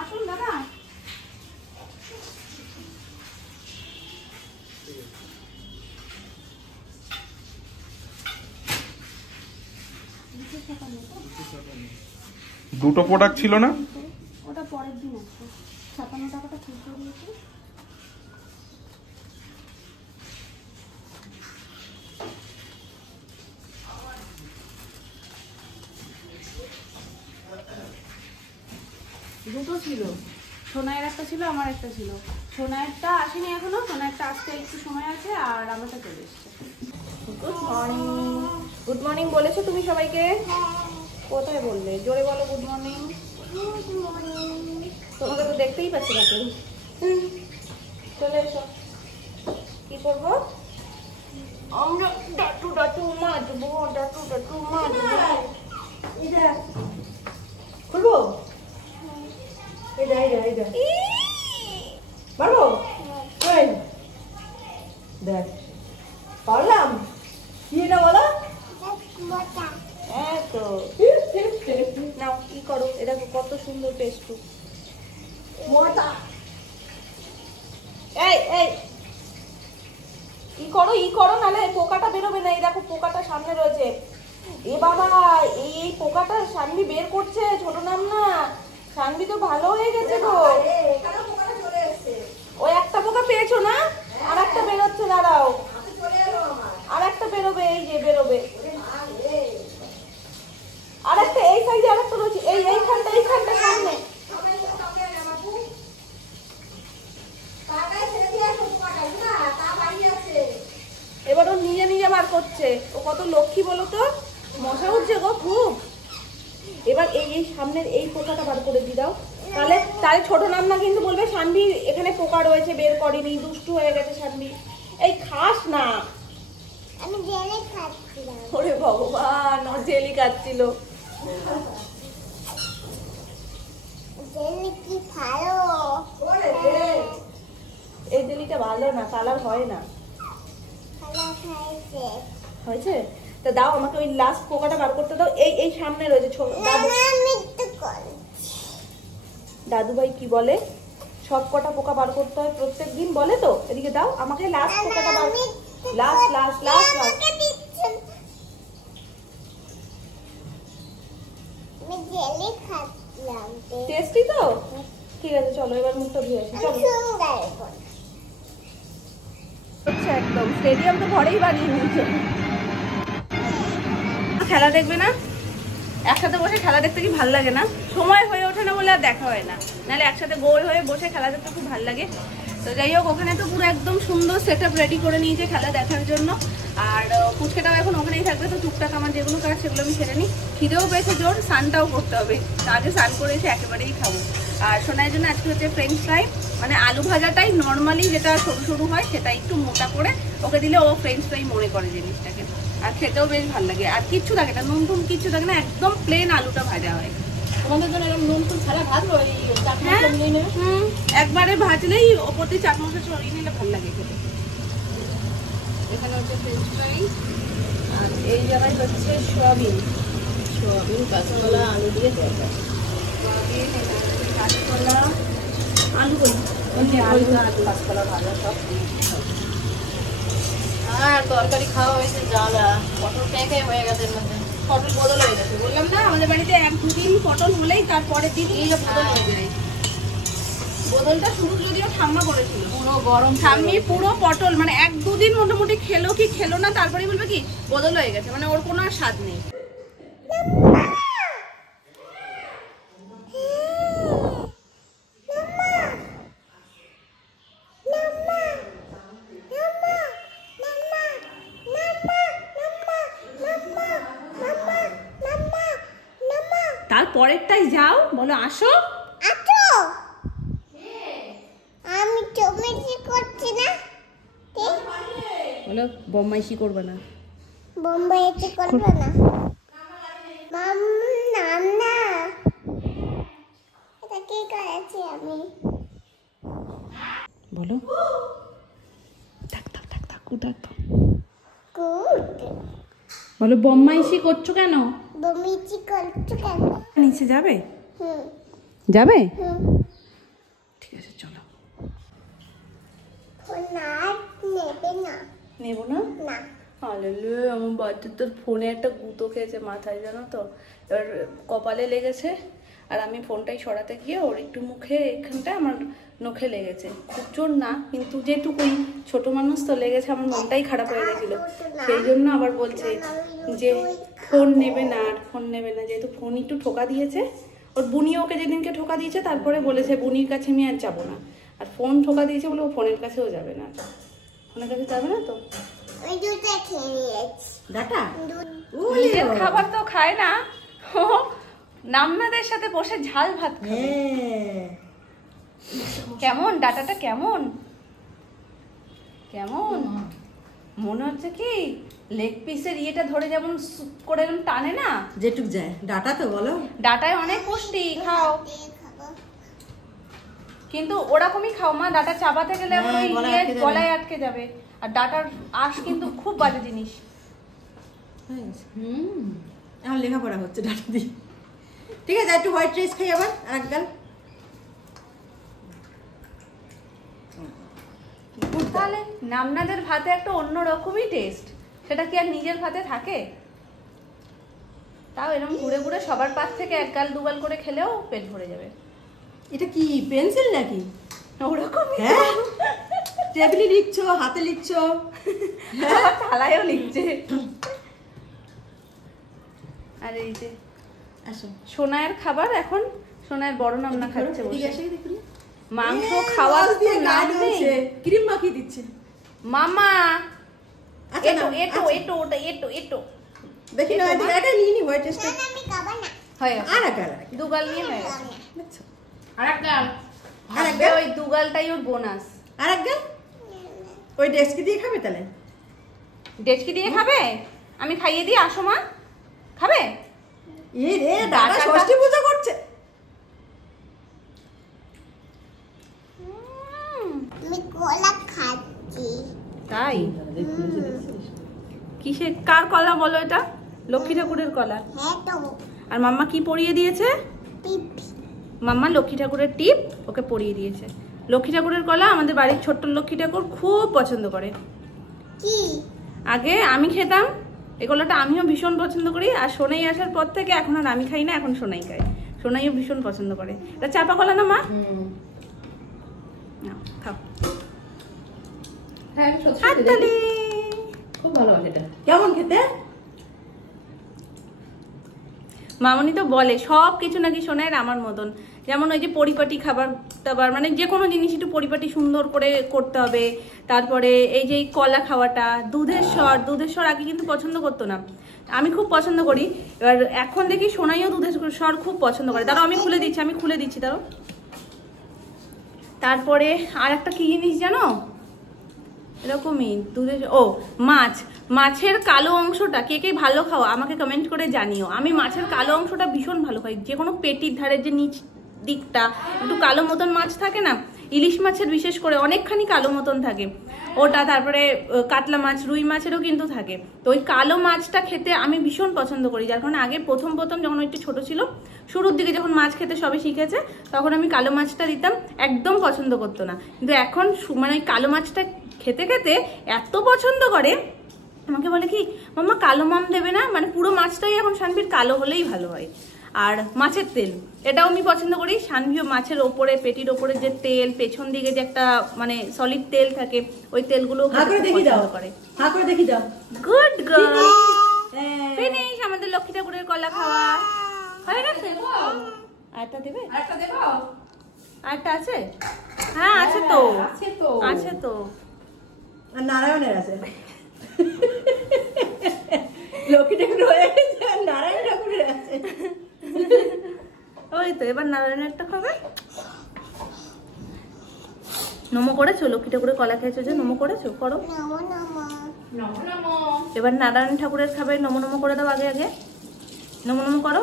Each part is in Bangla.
আসুন দাদা। দুটো প্রোডাক্ট ছিল না? ওটা পরের দিন আছে। 57 টাকাটা খুচরো দিয়েছি। দুটো ছিল, সোনায়ের একটা ছিল, আমার একটা ছিল। সোনায়েরটা আসেনি এখনো, সোনায়েরটা আসতে একটু সময় আছে, আর আমারটা চলে এসছে। Good morning. গুড মর্নিং বলেছো তুমি সবাইকে? কোথায় বললে? জোরে বলো গুড মর্নিং। তোমাকে তো দেখতেই পাচ্ছি না কেউ। চলে এসো। কি করবো আমরা? ডাটু ডাটু মাজবো, ডাটু ডাটু মাজবো। এটা খুলবো? পারবো? দেখ পারলাম। কি এটা বলো? নাও কি করো, এটা কত সুন্দর টেস্ট। এই এই ই করো নালে পোকাটা বেরোবে না। এই দেখো পোকাটা সামনে রয়েছে। এ বাবা, এই পোকাটা সানভি বের করছে। ছোট নাম না, সানভি তো ভালো হয়ে গেছে গো। ওই একটা পোকা পেয়েছো না? আর একটা বেরোচ্ছে, দাঁড়াও। আর একটা বেরোবে, এই যে বেরোবে। আর একটা এই সাইডে আর একটা রয়েছে, এইখানটা সামনে। এবার ও নিজে নিজে বার করছে। ও কত লক্ষ্মী বলো তো। মশা উঠছে গো খুব। এবার এই সামনের এই পোকাটা বার করে দিয়ে দাও। তাহলে ছোট নাম না কিন্তু বলবে সানভি এখানে পোকা রয়েছে, বের করেনি, দুষ্টু হয়ে গেছে সানভি। এই খাস না। আমি জেলি খাচ্ছিলাম। ওরে ভগবান, ও জেলি খাচ্ছিল। জেলি কি ভালো? এই জেলিটা ভালো না, কালার হয় না। হয়েছে তো দাও আমাকে ওই লাস্ট পোকাটা বার করতে দাও। এই সামনে রয়েছে ছোট দাদু ভাই কি বলে, সব কটা পোকা বার করতে হয় প্রত্যেক দিন বলে তো। এদিকে দাও আমাকে লাস্ট পোকাটা বার। লাস্ট টেস্টি তো? ঠিক আছে চলো এবার মুখটা ধুয়ে আসি। চলো একদম স্টেডিয়াম তো ঘরেই বানিয়ে নিয়েছে। খেলা দেখবে না? একসাথে বসে খেলা দেখতে কি ভালো লাগে না? সময় হয়ে ওঠে না বলে আর দেখা হয় না, নাহলে একসাথে গোল হয়ে বসে খেলা দেখতে খুব ভালো লাগে। তো যাই হোক, ওখানে তো পুরো একদম সুন্দর সেট আপ রেডি করে নিয়েছে খেলা দেখার জন্য। আর ফুচকাটাও এখন ওখানেই থাকবে। তো টুকটাক আমার যেগুলো কাজ সেগুলো আমি সেরে নিই। খিদেও পেয়েছে জোর, স্নানটাও করতে হবে। আগে স্নান করে এসে একেবারেই খাবো। আর সোনার জন্য আজকে হচ্ছে ফ্রেঞ্চ ফ্রাই, মানে আলু ভাজাটাই নর্মালি যেটা সরু সরু হয় সেটা একটু মোটা করে ওকে দিলে ও ফ্রেঞ্চ ফ্রাই মনে করে জিনিসটাকে। আর খেতেও বেশ ভালো লাগে। আর কিচ্ছু থাকে না, নুন টুন কিচ্ছু থাকে না, একদম প্লেন আলুটা ভাজা হয়। তোমাদের জন্য এরকম নুন টুন ছাড়া ভাজলো একবারে ভাজলেই ওপর দিয়ে চাট মশলা ছড়িয়ে নিলে ভালো লাগে খেতে। এখানে হচ্ছে ফ্রেঞ্চ ফ্রাই, আর এই জায়গায় হচ্ছে সোয়াবিন, কাঁচকলা আলু দিয়ে তরকারি। সোয়াবিন, কাঁচকলা, আলু আলু কাঁচকলা ভাজা সব। আর তরকারি খাওয়া হয়েছে জ্বালা, পটল খেয়ে হয়ে গেছে। পটল বদল হয়ে গেছে, বললাম না আমাদের বাড়িতে 1-2 দিন পটল হলেই তারপরের দিন এই বদল হয়ে যায়। বদলটা শুরু যদিও ঠাম্মা করেছিল, পুরো গরম ঠাম্মি পুরো পটল মানে 1-2 দিন মোটামুটি খেলো কি খেলো না, তারপরে বলবে কি বদল হয়ে গেছে, মানে ওর কোনো আর স্বাদ নেই। তারপরেরটাই যাও, বলো আসো। আমি চমেশি করছি না, বলো বম্মাইশি করবে না, বম্বাইশি করবে না। নাম না এটা কি করেছি আমি, বলো। বলো বম্মাইশি করছো কেন? বম্মাইশি করছো কেন? নিচে যাবে? যাবে? ঠিক আছে চলো। নেবো না? আলেলে আমার বাচ্চা তোর ফোনে একটা গুঁতো খেয়েছে মাথায়, জানো তো, এবার কপালে লেগেছে আর আমি ফোনটাই সরাতে গিয়ে ওর একটু মুখে এখানটায় আমার নখে লেগেছে। খুব জোর না, কিন্তু যেটুকুই, ছোট মানুষ তো লেগেছে, আমার মনটাই খারাপ হয়ে গেছিলো। সেই জন্য আবার বলছে যে ফোন নেবে না, আর ফোন নেবে না, যেহেতু ফোন একটু ঠোকা দিয়েছে। ওর বুনি ওকে যেদিনকে ঠোকা দিয়েছে তারপরে বলেছে বুনির কাছে আমি আর যাবো না, আর ফোন ঠোকা দিয়েছে বলে ও ফোনের কাছেও যাবে না। ফোনের কাছে যাবে না তো নিজের খাবার তো খায় না, নামনাদের সাথে বসে ঝাল ভাত খাবে। কেমন ডাটাটা, কেমন কেমন মনে হচ্ছে কি লেগ পিসের ইয়েটা ধরে যেমন করে টানে না, যেটুক যায়। ডাটা তো বলো, ডাটায় অনেক পুষ্টি, খাও। কিন্তু ওরকমই খাও মা, ডাটা চাবাতে গেলে গলায় আটকে যাবে, আর ডাটার আঁশ কিন্তু খুব বাজে জিনিস। এখন লেখাপড়া হচ্ছে ডাটা দিয়ে। ঠিক আছে, একটু হোয়াইট রাইস খাই আবার আরেকগাল। তাহলে নামনাদের ভাতে একটা অন্যরকমই টেস্ট, সেটা কি আর নিজের ভাতে থাকে? তাও এরকম ঘুরে ঘুরে সবার পাশ থেকে এক গাল দু গাল করে খেলেও পেট ভরে যাবে। এটা কি পেন্সিল নাকি? ওরকমই, হ্যাঁ, টেবিলে লিখছো, হাতে লিখছো, থালায়ও লিখছে। আর এই যে সোনায়ের খাবার, এখন সোনায়ের বড় নামনা খাচ্ছে মাংস খাওয়া ক্রিম মাখিয়ে দিচ্ছে মামা। এটো এটো এটো ওটা এটো এটো দেখি না, এটা নিয়ে নি হোয়াইট রাইসটা। আমি খাবো না, হয়ে গেছে আরেকগাল, দুগাল নিয়ে হয়ে গেছে। আচ্ছা আরেকগাল, আরেকগাল, ওই দুগালটাই ওর বোনাস। আরেকগাল ওই ডেস্কি দিয়ে খাবে? তাহলে ডেস্কি দিয়ে খাবে, আমি খাইয়ে দিই, আসো মা, খাবে? এই রে দাদা ষষ্ঠী পূজা করছে। আমি কলা খাচ্ছি। তাই? কিসে, কার কলা বলো এটা? লক্ষ্মী ঠাকুরের কলা। হ্যাঁ তো। আর মাম্মা কি পরিয়ে দিয়েছে? টিপ। মাম্মা লক্ষ্মী ঠাকুরের টিপ ওকে পরিয়ে দিয়েছে। লক্ষ্মী ঠাকুরের কলা আমাদের বাড়ির ছোট্ট লক্ষ্মী ঠাকুর খুব পছন্দ করে। কি? আগে আমি খেতাম এই কলাটা, আমিও ভীষণ পছন্দ করি, আর সোনাই আসার পর থেকে এখন আর আমি খাই না, এখন সোনাই খায়। সোনাইও ভীষণ পছন্দ করে। এটা চাপা কলা না মা? খাও। খুব ভালো এটা। কেমন খেতে? মামনি তো বলে সব কিছু নাকি সোনাইয়ের আমার মতন, যেমন ওই যে পরিপাটি খাবার দাবার, মানে যে কোনো জিনিস একটু পরিপাটি সুন্দর করে করতে হবে। তারপরে এই যে কলা খাওয়াটা, দুধের স্বর আগে কিন্তু পছন্দ করতো না, আমি খুব পছন্দ করি। এবার এখন দেখি সোনাইও দুধের স্বর খুব পছন্দ করে। তারও আমি খুলে দিচ্ছি তারও। তারপরে আর একটা কি জিনিস জানো, এরকমই দুধের, মাছের কালো অংশটা কে কে ভালো খাও আমাকে কমেন্ট করে জানিও। আমি মাছের কালো অংশটা ভীষণ ভালো খাই, যে কোনো পেটির ধারের যে নিচ দিকটা একটু কালো মতন মাছ থাকে না, ইলিশ মাছের বিশেষ করে অনেকখানি কালো মতন থাকে ওটা। তারপরে কাতলা মাছ, রুই মাছেরও কিন্তু থাকে। তো ওই কালো মাছটা খেতে আমি ভীষণ পছন্দ করি, যার কারণে আগে প্রথম যখন একটু ছোট ছিল, শুরুর দিকে যখন মাছ খেতে সবে শিখেছে, তখন আমি কালো মাছটা দিতাম, একদম পছন্দ করতো না। কিন্তু এখন মানে ওই কালো মাছটা খেতে খেতে এত পছন্দ করে, আমাকে বলে কি মাম্মা কালো মাম দেবে না, মানে পুরো মাছটাই এখন শানভির কালো হলেই ভালো হয়। আর মাছের তেল, এটাও আমি পছন্দ করি। শানভিও মাছের ওপরে, পেটির ওপরে যে তেল, পেছন দিকে যে একটা মানে সলিড তেল থাকে, ওই তেলগুলো পছন্দ করে। গুড গার্ল, ফিনিশ আমাদের লক্ষ্মী ঠাকুরের কলা খাওয়া হয়ে গেছে। আরেকটা দেবে? আরেকটা আছে? হ্যাঁ আছে তো, নারায়ণের আছে। লক্ষ্মী ঠাকুর হয়ে গেছে, নারায়ণ ঠাকুরের আছে। ওই তো এবার নারায়ণেরটা খাবে। নমো করেছো? লক্ষ্মী ঠাকুরের কলা খেয়েছো যে, নমো করেছো? করো। এবার নারায়ণ ঠাকুরের খাবে, নমো নমো করে দাও। আগে নমো নমো করো।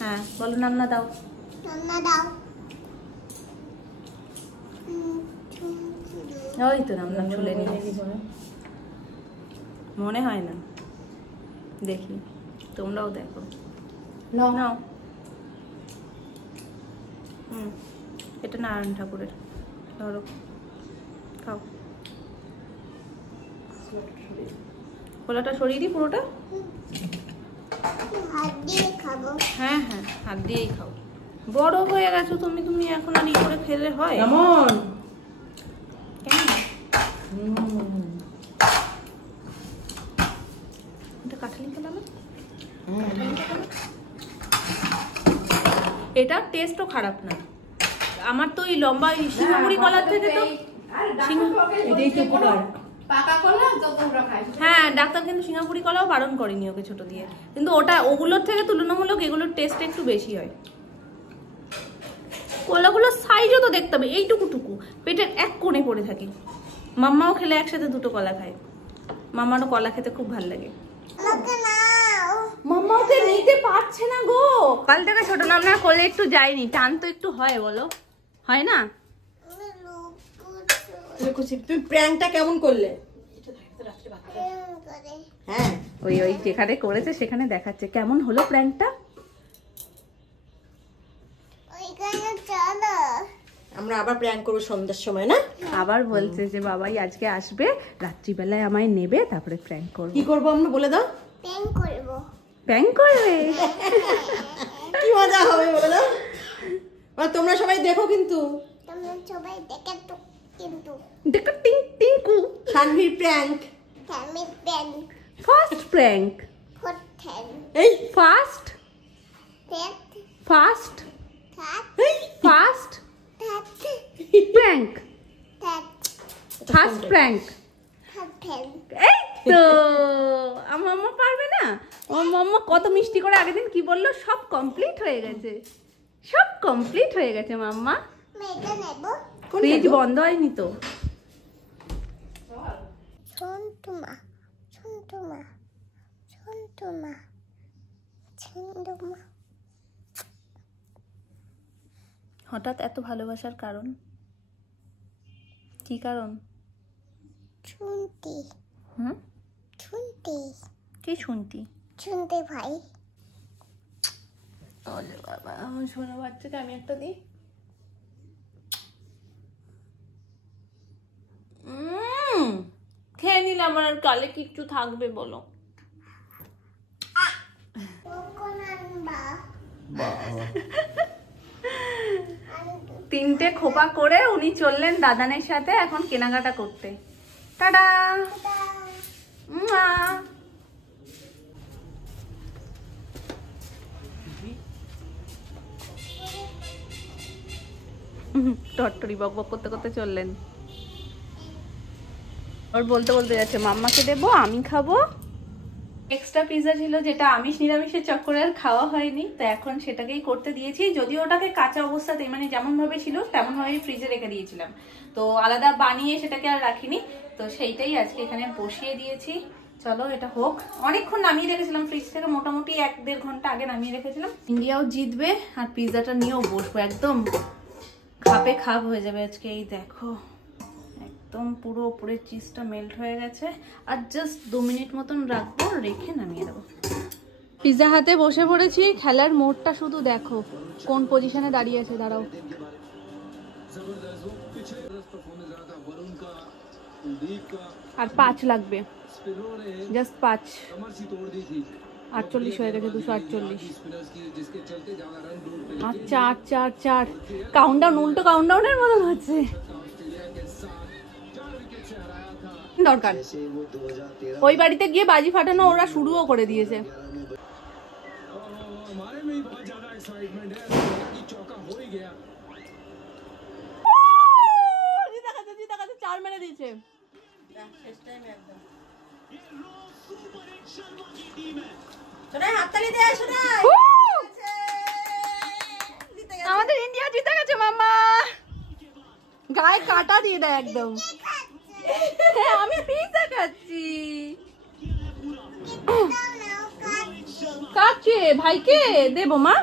হ্যাঁ বলো, নান্না দাও। ওই তো নাম চলে নিয়ে মনে হয় না, দেখি তোমরাও দেখো। নাও এটা নারায়ণ ঠাকুরের, ধরো খাও। খোলাটা সরিয়ে দিই পুরোটা। হাত দিয়ে খাবো। হ্যাঁ হ্যাঁ, হাত দিয়েই খাও। বড় হয়ে গেছো তুমি, তুমি এখন আর ই করে খেলে হয়? কেমন? কেমন? এটা কাঁঠালি কলা না? এটা টেস্টও খারাপ না। আমার তো এই লম্বা সিঙ্গাপুরি কলার থেকে তো এটাই তো উপকার। হ্যাঁ, ডাক্তার কিন্তু সিঙ্গাপুরি কলাও বারণ করেনি ওকে ছোট দিয়ে, কিন্তু ওগুলোর থেকে তুলনামূলক এগুলোর টেস্ট একটু বেশি হয়। কলাগুলোর সাইজও তো দেখতে হবে, এইটুকুটুকু পেটের এক কোণে পড়ে থাকে। মাম্মাও খেলে একসাথে দুটো কলা খায়, মাম্মারও কলা খেতে খুব ভালো লাগে। মাম্মা ওকে নিতে পারছে না গো, কাল থেকে ছোট নাম না করলে একটু যায়নি, টান তো একটু হয়, বলো হয় না? তুমি প্র্যাঙ্কটা কেমন করলে? হ্যাঁ, ওই যেখানে করেছে সেখানে দেখাচ্ছে কেমন হলো প্র্যাঙ্কটা। আমরা আবার প্র্যাঙ্ক করবো সন্ধ্যার সময় না? আবার বলছে যে বাবাই আজকে আসবে, রাত্রিবেলায় আমায় নেবে, তারপরে প্র্যাঙ্ক করব। কি করবো আমরা বলে দাও? প্র্যাঙ্ক করব। প্র্যাঙ্ক করবে? কি মজা হবে বলে দাও। আর তোমরা সবাই দেখো কিন্তু। তোমরা সবাই দেখে তো কিন্তু। দেখো টিং টিংকু সানভির প্র্যাঙ্ক। আমি প্র্যাঙ্ক। First prank. ফোরটেন। এই ফার্স্ট ফেট। ফার্স্ট থাট। ফার্স্ট থাট। প্র্যাঙ্ক। থাট। First prank. ফোরটেন। এই তো আমার মাম্মা পারবে না? আমার মাম্মা কত মিষ্টি করে আগের দিন কি বললো, সব কমপ্লিট হয়ে গেছে, সব কমপ্লিট হয়ে গেছে মাম্মা। মেয়েটা নেব। ফ্রিজ বন্ধ হয়নি তো। ছুন্টুমা। ছুন্টুমা। ছুন্টুমা। ছুন্টুমা। হঠাৎ এত ভালোবাসার কারণ কি? কারণ ছুন্টি। হুম, ছুন্টি। কি শুনতি? ছুন্টি ভাই। ওলে বাবা, আমার সোনা বাচ্চাকে আমি একটা দিই। খেয়ে নিলে আমার আর কালে কিচ্ছু থাকবে বলো? তিনটে খোপা করে উনি চললেন দাদানের সাথে এখন কেনাকাটা করতে। টাটা। টট্টরি বক বক করতে করতে চললেন। ওর বলতে বলতে যাচ্ছে মাম্মাকে দেবো, আমি খাবো। এক্সট্রা পিৎজা ছিল যেটা আমিষ নিরামিষের চক্করে আর খাওয়া হয়নি, তো এখন সেটাকেই করতে দিয়েছি। যদিও ওটাকে কাঁচা অবস্থাতেই মানে যেমন ভাবে ছিল তেমন ভাবে ফ্রিজে রেখে দিয়েছিলাম, তো আলাদা বানিয়ে সেটাকে আর রাখিনি, তো সেইটাই আজকে এখানে বসিয়ে দিয়েছি। চলো এটা হোক। অনেকক্ষণ নামিয়ে রেখেছিলাম ফ্রিজ থেকে, মোটামুটি 1-1.5 ঘন্টা আগে নামিয়ে রেখেছিলাম। ইন্ডিয়াও জিতবে আর পিৎজাটা নিয়েও বসবো, একদম খাপে খাপ হয়ে যাবে আজকে। এই দেখো একদম পুরো উপরের চিজটা মেল্ট হয়ে গেছে, আর জাস্ট 2 মিনিট মতন রাখবো, রেখে নামিয়ে দেবো। পিৎজা হাতে বসে পড়েছি, খেলার মোড়টা শুধু দেখো কোন পজিশনে দাঁড়িয়ে আছে। দাঁড়াও, আর 5 লাগবে, জাস্ট 5। 48 হয়ে গেছে, 248। আচ্ছা আচ্ছা আচ্ছা, কাউন্টডাউন, উল্টো কাউন্টডাউনের মতন হচ্ছে। দরকার ওই বাড়িতে গিয়ে বাজি ফাটানো ওরা শুরুও করে দিয়েছে। চার মেরে দিয়েছে। আমাদের ইন্ডিয়া জিতে গেছে মাম্মা, গায়ে কাটা দিয়ে দেয় একদম। আমি পিৎজা খাচ্ছি। কাকে ভাইকে দেবো মা?